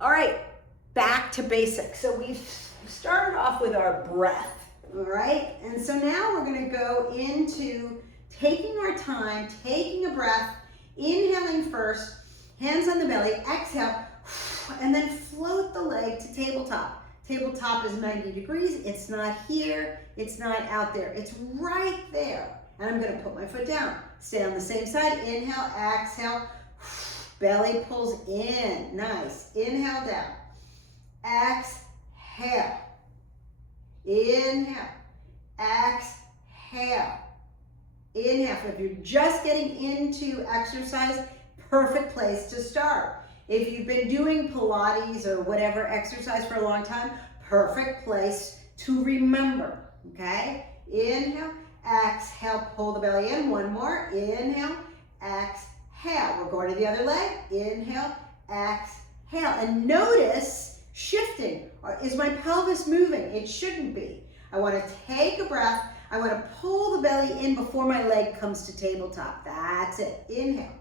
All right, back to basics. So we've started off with our breath, all right? And so now we're gonna go into taking our time, taking a breath, inhaling first, hands on the belly, exhale, and then float the leg to tabletop. Tabletop is 90 degrees. It's not here, it's not out there. It's right there. And I'm gonna put my foot down. Stay on the same side. Inhale, exhale. Belly pulls in. Nice. Inhale down. Exhale. Inhale. Exhale. Inhale. If you're just getting into exercise, perfect place to start. If you've been doing Pilates or whatever exercise for a long time, perfect place to remember, okay? Inhale, exhale, pull the belly in. One more. Inhale, exhale. We're going to the other leg. Inhale, exhale. And notice shifting. Is my pelvis moving? It shouldn't be. I want to take a breath. I want to pull the belly in before my leg comes to tabletop. That's it. Inhale.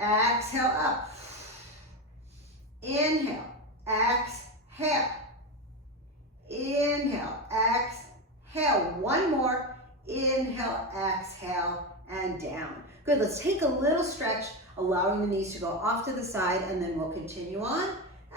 Exhale up. Inhale. Exhale. Inhale. Exhale. One more. Inhale. Exhale. And down. Good. Let's take a little stretch, allowing the knees to go off to the side, and then we'll continue on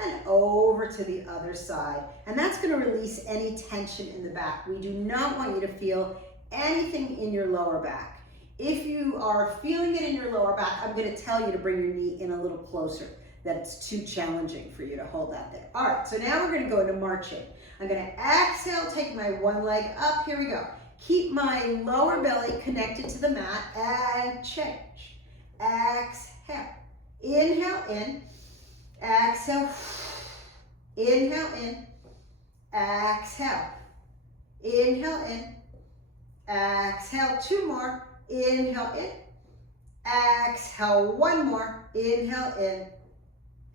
and over to the other side. And that's going to release any tension in the back. We do not want you to feel anything in your lower back. If you are feeling it in your lower back, I'm going to tell you to bring your knee in a little closer. That it's too challenging for you to hold that there. All right, so now we're going to go into marching. I'm going to exhale, take my one leg up. Here we go. Keep my lower belly connected to the mat and change. Exhale. Inhale in. Exhale. Inhale in. Exhale. Inhale in. Exhale. Two more. Inhale in. Exhale. One more. Inhale in.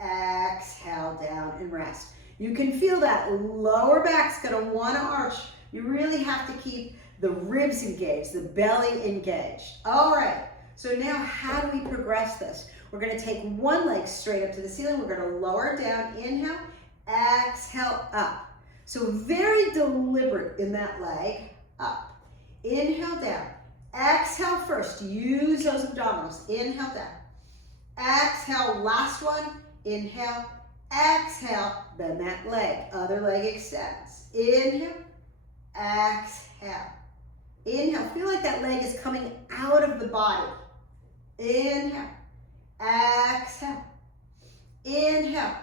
Exhale down and rest. You can feel that lower back's going to want to arch. You really have to keep the ribs engaged, the belly engaged. All right, so now how do we progress this? We're going to take one leg straight up to the ceiling. We're going to lower down. Inhale, exhale, up. So very deliberate in that leg, up. Inhale, down. Exhale first. Use those abdominals. Inhale, down. Exhale, last one. Inhale, exhale, bend that leg. Other leg extends. Inhale, exhale. Inhale, feel like that leg is coming out of the body. Inhale, exhale. Inhale,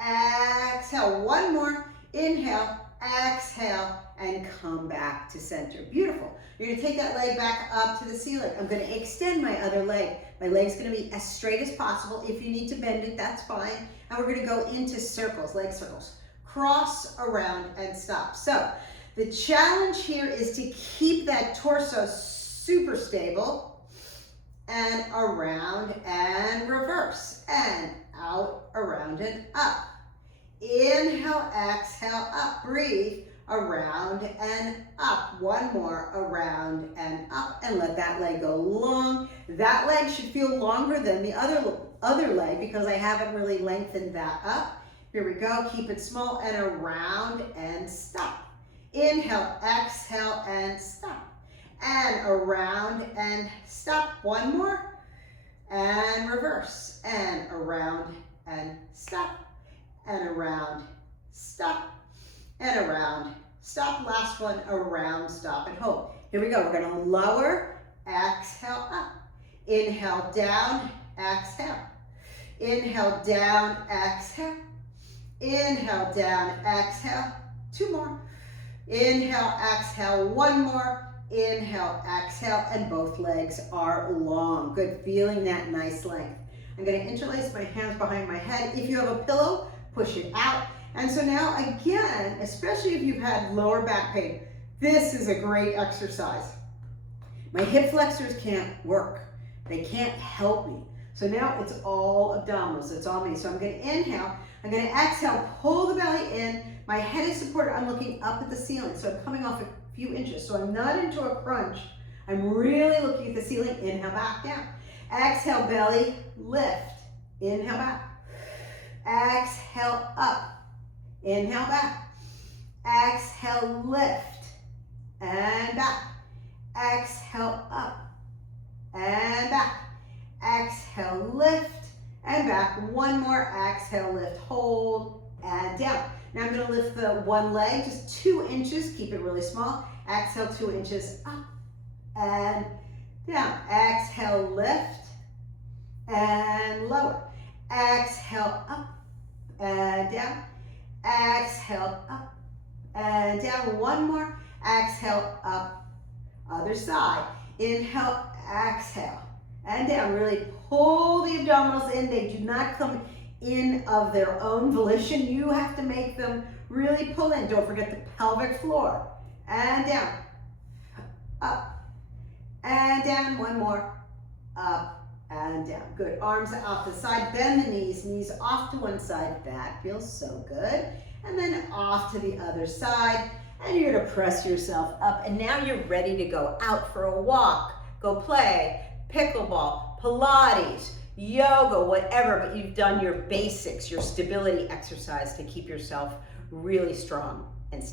exhale. One more. Inhale, exhale, and come back to center. Beautiful. You're going to take that leg back up to the ceiling. I'm going to extend my other leg. My leg's going to be as straight as possible. If you need to bend it, that's fine. And we're going to go into circles, leg circles. Cross, around, and stop. So the challenge here is to keep that torso super stable, and around and reverse, and out, around, and up. Inhale, exhale, up. Breathe. Around and up. One more. Around and up. And let that leg go long. That leg should feel longer than the other leg because I haven't really lengthened that up. Here we go. Keep it small and around and stop. Inhale, exhale, and stop. And around and stop. One more. And reverse. And around and stop. And around, stop. And around, stop. Last one, around, stop, and hold. Here we go. We're going to lower, exhale, up. Inhale, down, exhale. Inhale, down, exhale. Inhale, down, exhale. Two more. Inhale, exhale. One more. Inhale, exhale, and both legs are long. Good. Feeling that nice length. I'm going to interlace my hands behind my head. If you have a pillow, push it out. And so now again, especially if you've had lower back pain, this is a great exercise. My hip flexors can't work. They can't help me. So now it's all abdominals. It's all me. So I'm going to inhale. I'm going to exhale, pull the belly in. My head is supported. I'm looking up at the ceiling. So I'm coming off a few inches. So I'm not into a crunch. I'm really looking at the ceiling. Inhale, back down. Exhale, belly, lift. Inhale, back. Exhale, up. Inhale back. Exhale, lift. And back. Exhale, up. And back. Exhale, lift. And back. One more. Exhale, lift, hold, and down. Now I'm going to lift the one leg just 2 inches. Keep it really small. Exhale, 2 inches up and down. Exhale, lift and lower. Exhale, up and down. Exhale, up and down. One more. Exhale, up. Other side. Inhale, exhale, and down. Really pull the abdominals in. They do not come in of their own volition. You have to make them really pull in. Don't forget the pelvic floor. And down. Up. And down. One more. Up and down. Good. Arms off the side. Bend the knees. Knees off to one side. That feels so good. And then off to the other side. And you're going to press yourself up. And now you're ready to go out for a walk. Go play pickleball, Pilates, yoga, whatever, but you've done your basics, your stability exercise to keep yourself really strong and stable.